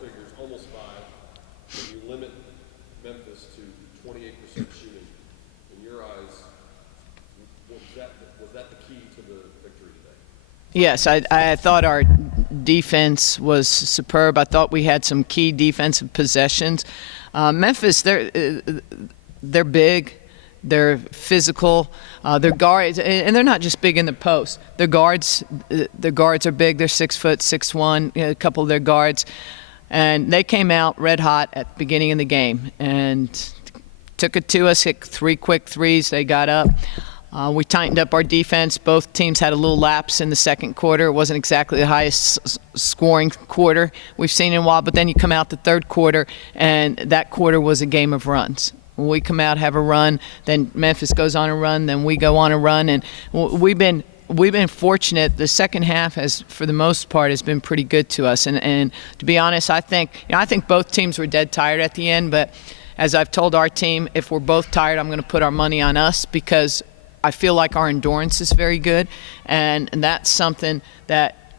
figures, almost 5, and you limit Memphis to 28% shooting. In your eyes, was that the key to the victory today? Yes, I thought our defense was superb. I thought we had some key defensive possessions. Memphis, they're big, they're physical, they're guards, and they're not just big in the post. Their guards are big. They're 6 foot, 6'1", a couple of their guards, and they came out red hot at the beginning of the game and took it to us. Hit 3 quick threes. They got up. We tightened up our defense. Both teams had a little lapse in the second quarter. It wasn't exactly the highest scoring quarter we've seen in a while, but then you come out the third quarter, and that quarter was a game of runs. When we come out, have a run, then Memphis goes on a run, then we go on a run, and we've been fortunate. The second half has, for the most part, has been pretty good to us. And to be honest, I think both teams were dead tired at the end, but as I've told our team, if we're both tired, I'm going to put our money on us, because I feel like our endurance is very good, and that's something that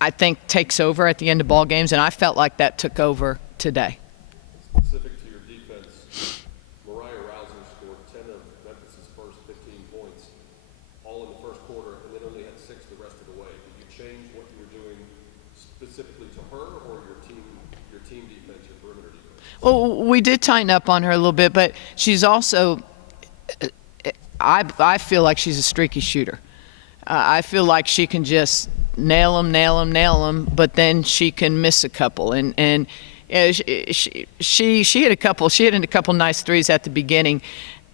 I think takes over at the end of ball games, and I felt like that took over today. Specific to your defense, Mariah Rouser scored 10 of Memphis' first 15 points, all in the first quarter, and then only had 6 the rest of the way. Did you change what you were doing specifically to her, or your team defense, your perimeter defense? Well, we did tighten up on her a little bit, but she's also I feel like she's a streaky shooter. I feel like she can just nail them, but then she can miss a couple. And she hit a couple. She hit a couple nice threes at the beginning,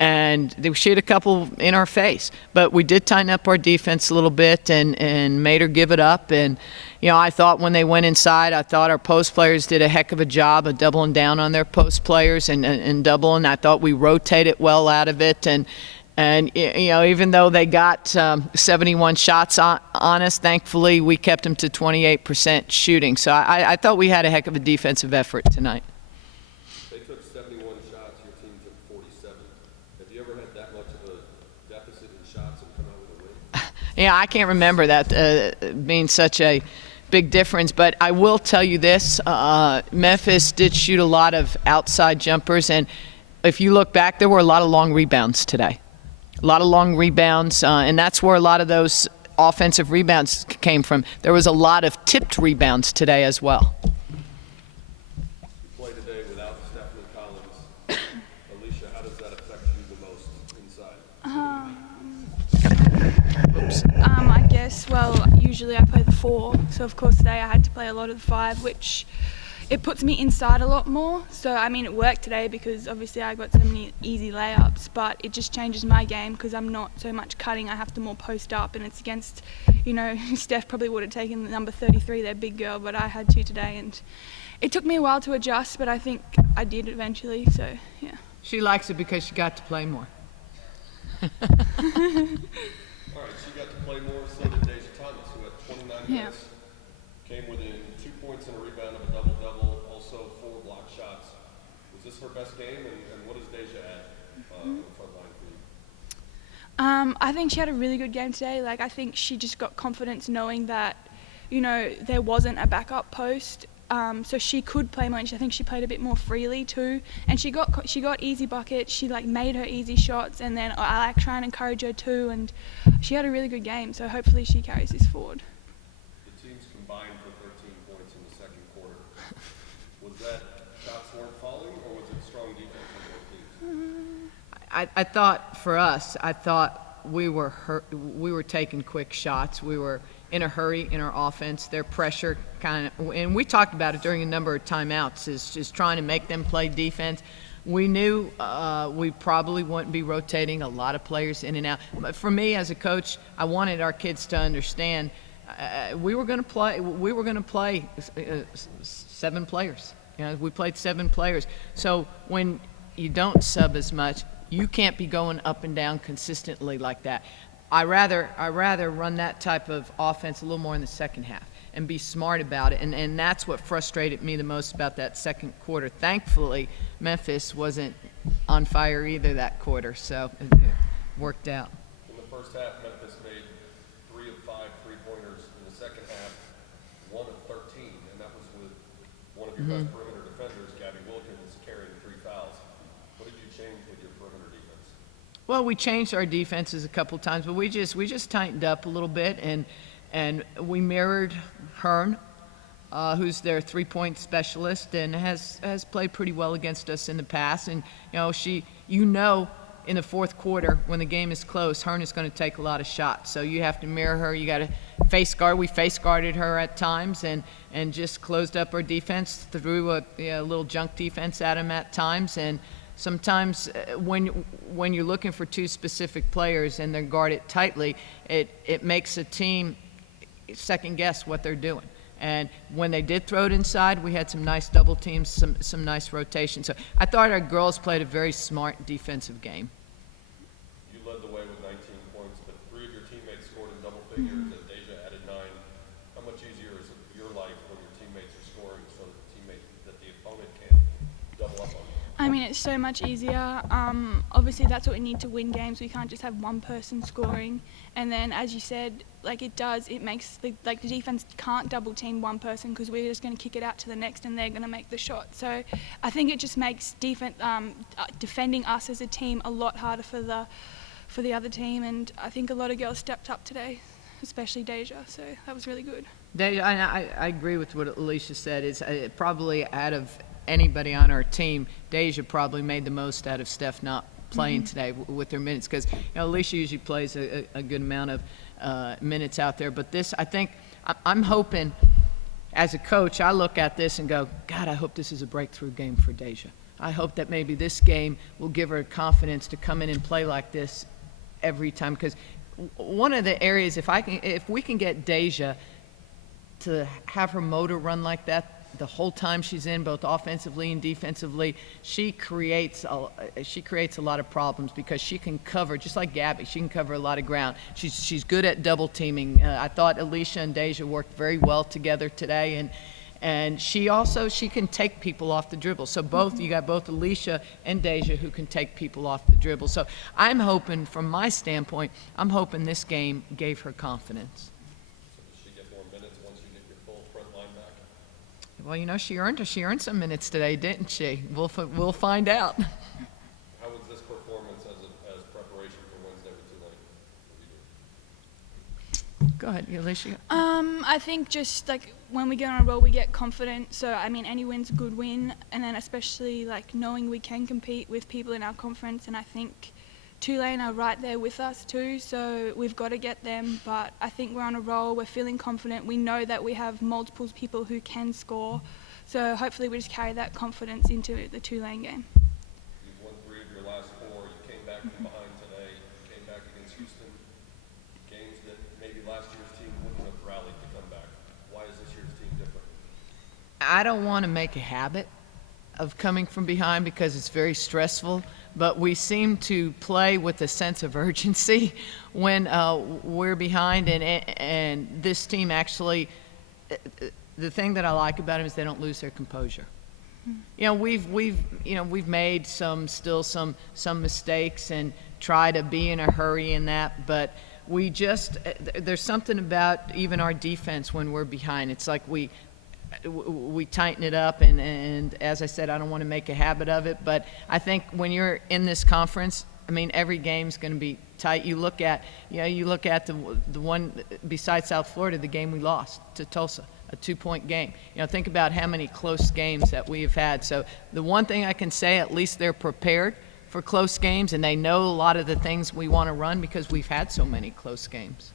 and she hit a couple in our face. But we did tighten up our defense a little bit and made her give it up. And I thought when they went inside, I thought our post players did a heck of a job of doubling down on their post players and doubling. I thought we rotated well out of it. And even though they got 71 shots on us, thankfully we kept them to 28% shooting. So I thought we had a heck of a defensive effort tonight. They took 71 shots. Your team took 47. Have you ever had that much of a deficit in shots and come out with a win? Yeah, I can't remember that being such a big difference. But I will tell you this: Memphis did shoot a lot of outside jumpers, and if you look back, there were a lot of long rebounds today. A lot of long rebounds, and that's where a lot of those offensive rebounds came from. There was a lot of tipped rebounds today as well. You play today without Stephanie Collins. Alicia, how does that affect you the most inside? I guess, well, usually I play the 4, so of course today I had to play a lot of the 5, which it puts me inside a lot more. So, it worked today because obviously I got so many easy layups, but it just changes my game because I'm not so much cutting. I have to more post up, and it's against, Steph probably would have taken the number 33, their big girl, but I had to today, and it took me a while to adjust, but I think I did eventually, so, yeah. She likes it because she got to play more. All right, she got to play more. So did Deja Thomas, who had 29 minutes, came within 2 points and a rebound of a double-double, also 4 block shots. Was this her best game, and what does Deja add in the front line for you? I think she had a really good game today. I think she just got confidence knowing that, there wasn't a backup post, so she could play more. I think she played a bit more freely too, and she got easy buckets. She made her easy shots, and then I try and encourage her too. And she had a really good game. So hopefully she carries this forward. The teams combined for 13 points in the second quarter. Was that shots weren't falling, or was it strong defense from both teams? I thought for us, we were taking quick shots. We were in a hurry in our offense. Their pressure and we talked about it during a number of timeouts, is just trying to make them play defense. We knew we probably wouldn't be rotating a lot of players in and out. But for me as a coach, I wanted our kids to understand we were going to play 7 players. We played 7 players. So when you don't sub as much, you can't be going up and down consistently like that. I rather run that type of offense a little more in the second half and be smart about it. And that's what frustrated me the most about that second quarter. Thankfully, Memphis wasn't on fire either that quarter, so it worked out. In the first half, Memphis made 3 of 5 3-pointers. In the second half, 1 of 13, and that was with one of your best perimeter defenders, Gabby Wilkins, carrying 3 fouls. What did you change with your perimeter defense? Well, we changed our defenses a couple times, but we just tightened up a little bit, and we mirrored Hearn, who's their three-point specialist and has played pretty well against us in the past. And in the fourth quarter when the game is close, Hearn is going to take a lot of shots. So you have to mirror her. You got to face guard. We face guarded her at times and just closed up our defense, threw a little junk defense at him at times. And sometimes when you're looking for two specific players and they're guarded tightly, it makes a team second guess what they're doing. And when they did throw it inside, we had some nice double teams, some nice rotation. So I thought our girls played a very smart defensive game. You led the way with 19 points, but 3 of your teammates scored in double figures, and Deja added 9. How much easier is your life when your teammates are scoring so that the opponent can double up on you? I mean, it's so much easier. Obviously, that's what we need to win games. We can't just have one person scoring. And then, as you said, it makes the defense can't double team one person because we're just going to kick it out to the next and they're going to make the shot. So I think it just makes defending us as a team a lot harder for the other team. And I think a lot of girls stepped up today, especially Deja. So that was really good. Deja, I agree with what Alicia said. It's probably out of anybody on our team, Deja probably made the most out of Steph not playing today with her minutes, because Alicia usually plays a good amount of minutes out there. But this, I think, I'm hoping, as a coach, I look at this and go, God, I hope this is a breakthrough game for Deja. I hope that maybe this game will give her confidence to come in and play like this every time. Because one of the areas, if we can get Deja to have her motor run like that the whole time she's in, both offensively and defensively, she creates a lot of problems because she can cover, just like Gabby, she can cover a lot of ground. She's good at double teaming. I thought Alicia and Deja worked very well together today, and she can take people off the dribble. So you got both Alicia and Deja who can take people off the dribble. So I'm hoping, from my standpoint, this game gave her confidence. Well, she earned some minutes today, didn't she? We'll find out. How was this performance as preparation for Wednesday with Tulane? Go ahead, Alicia. I think just when we get on a roll, we get confident. So I mean, any win's a good win, and then especially knowing we can compete with people in our conference, and I think Tulane are right there with us too, so we've got to get them. But I think we're on a roll, we're feeling confident, we know that we have multiple people who can score, so hopefully we just carry that confidence into the Tulane game. You've won 3 of your last 4, you came back from behind today, you came back against Houston, games that maybe last year's team wouldn't have rallied to come back. Why is this year's team different? I don't want to make a habit of coming from behind because it's very stressful, but we seem to play with a sense of urgency when we're behind, and this team actually, the thing that I like about them is they don't lose their composure. We've made some mistakes and try to be in a hurry in that, but there's something about even our defense when we're behind. It's like we tighten it up, and as I said, I don't want to make a habit of it, but I think when you're in this conference, I mean, every game's going to be tight. You look at the one besides South Florida, the game we lost to Tulsa, a 2-point game. Think about how many close games that we have had. So the one thing I can say, at least they're prepared for close games, and they know a lot of the things we want to run because we've had so many close games.